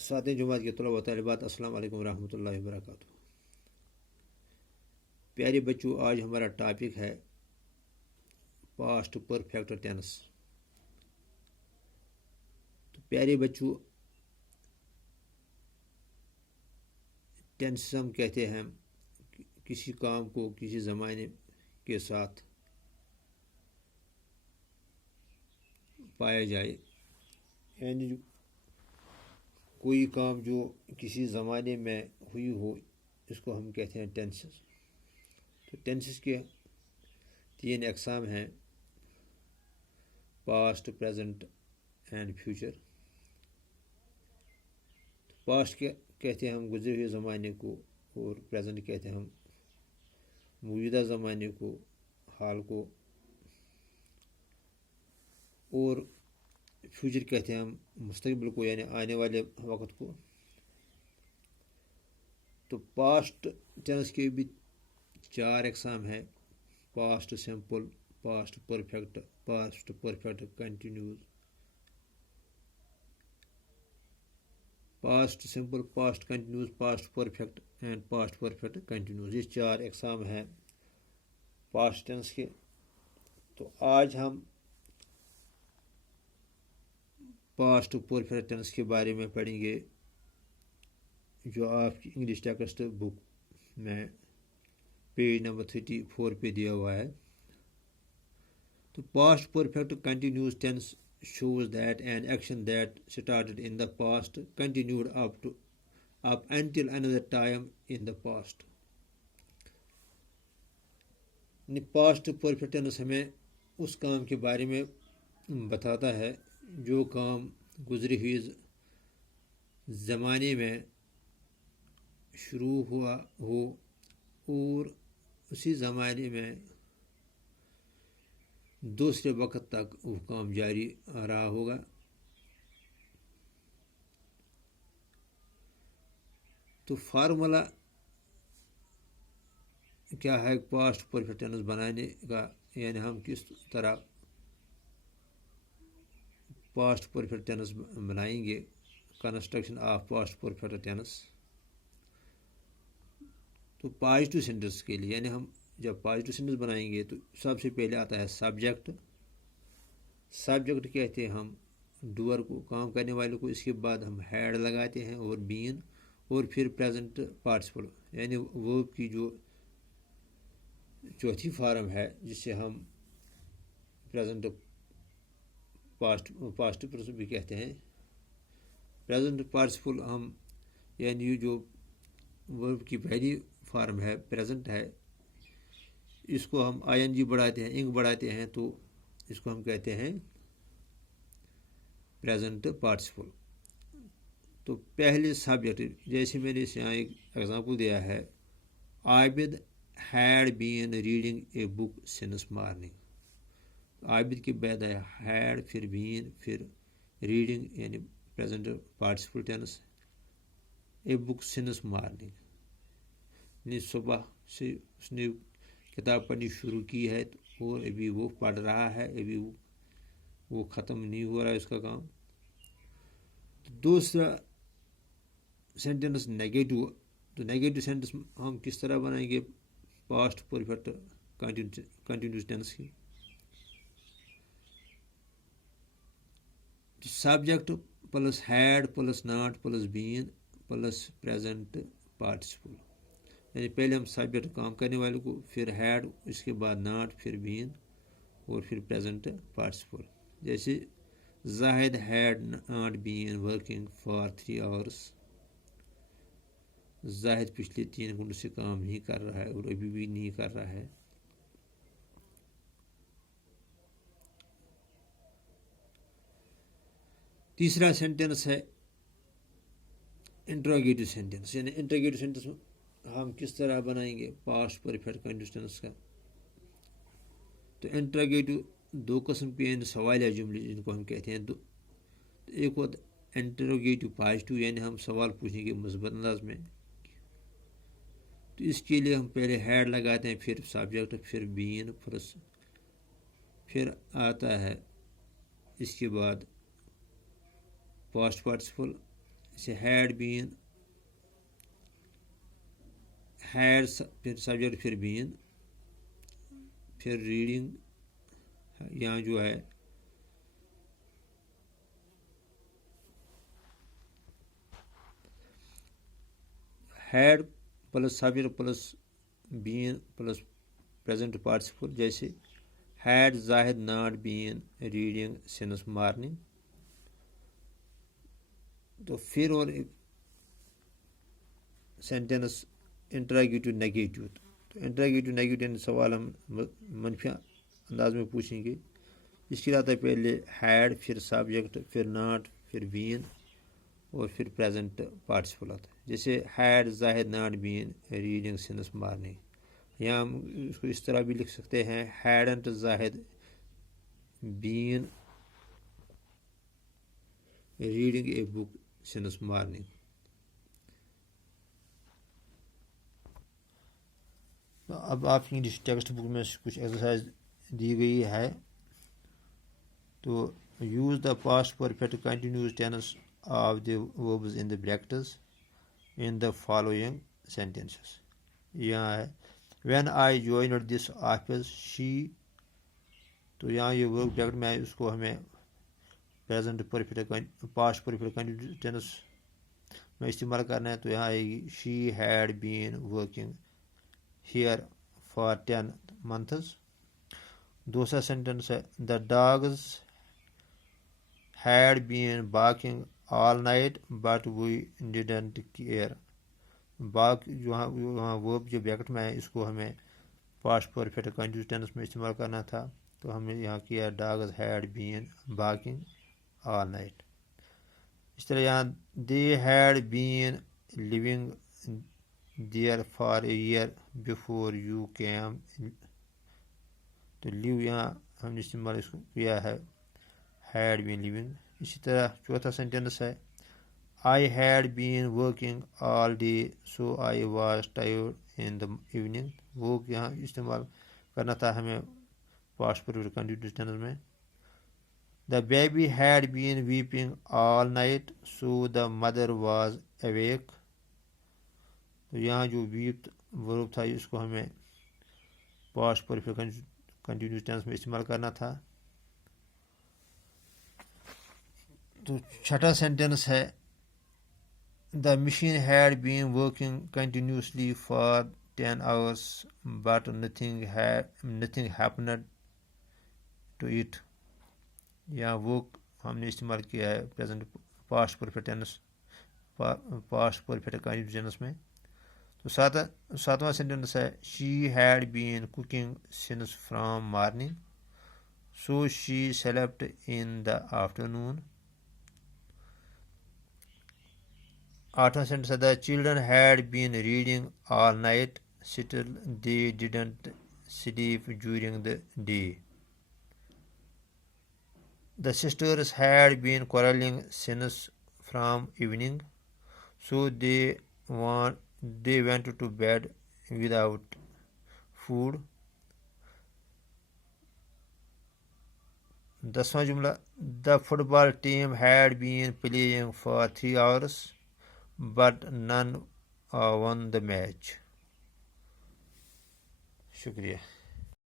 ساتویں جماعت کے طلباء و طالبات، السلام علیکم ورحمۃ اللہ وبرکاتہ۔ پیارے بچوں، آج ہمارا ٹاپک ہے پاسٹ پرفیکٹ ٹینس۔ تو پیارے بچوں، ٹینس ہم کہتے ہیں کسی کام کو کسی زمانے کے ساتھ پایا جائے، یعنی کوئی کام جو کسی زمانے میں ہوئی ہو اس کو ہم کہتے ہیں ٹینسز۔ تو ٹینسز کے 3 اقسام ہیں: past, present and future. Past کے کہتے ہیں ہم گزرے ہوئے زمانے کو، اور پریزنٹ کہتے ہیں ہم موجودہ زمانے کو، حال کو، اور فیوچر کہتے ہیں ہم مستقبل کو، یعنی آنے والے وقت کو۔ تو پاسٹ ٹینس کے بھی 4 اقسام ہیں: past simple, past perfect, past perfect continuous. Past simple, past continuous, past perfect and past perfect continuous, یہ 4 اقسام ہیں پاسٹ ٹینس کے۔ تو آج ہم پاسٹ پرفیکٹ ٹینس کے بارے میں پڑھیں گے، جو آپ کی انگلش ٹیکسٹ بک میں پیج نمبر 34 پہ دیا ہوا ہے۔ تو past perfect continuous tense shows that an action that started in the past continued up until another time in the past۔ Past perfect tense ہمیں اس کام کے بارے میں بتاتا ہے جو کام گزری ہوئی زمانے میں شروع ہوا ہو اور اسی زمانے میں دوسرے وقت تک وہ کام جاری رہا ہوگا۔ تو فارمولا کیا ہے پاسٹ پرفیکٹ ٹینس بنانے کا، یعنی ہم کس طرح پاسٹ پرفیکٹ ٹینس بنائیں گے، construction of past perfect tense. تو پازیٹیو سینٹینس کے لیے، یعنی ہم جب پازیٹیو سینٹینس بنائیں گے تو سب سے پہلے آتا ہے سبجیکٹ۔ سبجیکٹ کہتے ہیں ہم ڈوئر کو، کام کرنے والے کو، اس کے بعد ہم ہیڈ لگاتے ہیں اور بین، اور پھر پریزنٹ پارٹیسپل، یعنی ورب کی جو چوتھی فارم ہے جس سے ہم پریزنٹ پاسٹ بھی کہتے ہیں۔ پریزنٹ پارٹیسپل ہم، یعنی جو ورب کی پہلی فارم ہے پریزنٹ ہے، اس کو ہم آئی این جی بڑھاتے ہیں، انگ بڑھاتے ہیں، تو اس کو ہم کہتے ہیں پریزنٹ پارٹیسپل۔ تو پہلے سبجیکٹ، جیسے میں نے اس یہاں ایک ایگزامپل دیا ہے، Abid had been reading a book since morning. Abid کے بعد ہے ہیڈ، پھر بین، پھر ریڈنگ، یعنی present participle tense, a book since morning, یعنی صبح سے اس نے کتاب پڑھنی شروع کی ہے اور ابھی وہ پڑھ رہا ہے، ابھی وہ ختم نہیں ہو رہا ہے اس کا کام۔ دوسرا سینٹینس نیگیٹو۔ تو نیگیٹو سینٹینس ہم کس طرح بنائیں گے پاسٹ پرفیکٹ کنٹینیوس ٹینس کی؟ Subject plus had plus not plus been plus present participle, یعنی پہلے ہم سبجیکٹ کام کرنے والے کو، پھر ہیڈ، اس کے بعد ناٹ، پھر بین، اور پھر پریزنٹ پارٹیسپل۔ جیسے Zahid had not been working for 3 hours۔ زاہد پچھلے 3 گھنٹوں سے کام نہیں کر رہا ہے اور ابھی بھی نہیں کر رہا ہے۔ تیسرا سینٹینس ہے انٹروگیٹو سینٹینس، یعنی انٹروگیٹو سینٹینس ہم کس طرح بنائیں گے پاسٹ پرفیکٹ کنٹینیوس ٹینس کا؟ تو انٹروگیٹو 2 قسم کے سوالیہ جملے جن کو ہم کہتے ہیں، ایک ہوتا انٹروگیٹو پازیٹیو، یعنی ہم سوال پوچھیں گے مثبت انداز میں۔ تو اس کے لیے ہم پہلے ہیڈ لگاتے ہیں، پھر سبجیکٹ، پھر بین، پھر آتا ہے اس کے بعد پاسٹ پارٹیسپل، سے had been, had پھر سبجیکٹ پھر been پھر reading. یہاں جو ہے had plus subject plus been plus present participle. جیسے had Zahid not been reading since morning. تو پھر اور سینٹینس انٹراگیٹو نیگیٹو. تو انٹراگیٹو نیگیٹو سوال ہم منفی انداز میں پوچھیں گے. اس کے لیے آتا ہے پہلے had پھر سبجیکٹ پھر not پھر been اور پھر پریزنٹ پارٹیسپل آتا ہے. جیسے had Zahid not been reading since morning. یہاں ہم اس کو اس طرح بھی لکھ سکتے ہیں hadn't Zahid been reading a book since morning. اب آپ کی ٹیکسٹ بک میں کچھ ایکسرسائز دی گئی ہے. تو use the past perfect continuous tense of the verbs in the brackets in the following sentences. یہاں ہے when I joined this office she. تو یہاں یہ ورب بریکٹ میں ہے, اس کو ہمیں present perfect past perfect continuous tense میں استعمال کرنا ہے. تو یہاں آئے گی she had been working here for 10 months. دوسرا سینٹینس ہے the dogs had been barking all night but we didn't care. باک وہاں ورب جو بریکٹ میں ہے اس کو ہمیں پاسٹ پرفیکٹ کنٹینیوس ٹینس میں استعمال کرنا تھا. تو ہم نے یہاں کیا dogs had been barking all night. اس طرح یہاں they had been living there for a year before you came. تو لیو یہاں ہم نے استعمال اس کو کیا ہے ہیڈ بین لیونگ. اسی طرح چوتھا سینٹینس ہے I had been working all day so I was tired in the evening. وہ یہاں استعمال کرنا تھا ہمیں پاسٹ پرفیکٹ کنٹینیوس ٹینس میں. The baby had been vaping all night so the mother was awake. تو یہاں جو ویپ ورب تھا اس کو ہمیں پاسٹ پرفیکٹ کنٹینیوس ٹینس میں استعمال کرنا تھا. تو چھٹا سینٹینس ہے the machine had been working continuously for 10 hours but nothing happened to it. یہاں وہ ہم نے استعمال کیا ہے present past perfect tense past perfect continuous tense میں. تو ساتواں سینٹینس ہے she had been cooking since from morning so she slept in the afternoon. آٹھواں سینٹینس ہے the children had been reading all night still they didn't sleep during the day. The sisters had been quarreling since from evening so they went to bed without food. 10واں جملہ the football team had been playing for 3 hours but none won the match. شکریہ.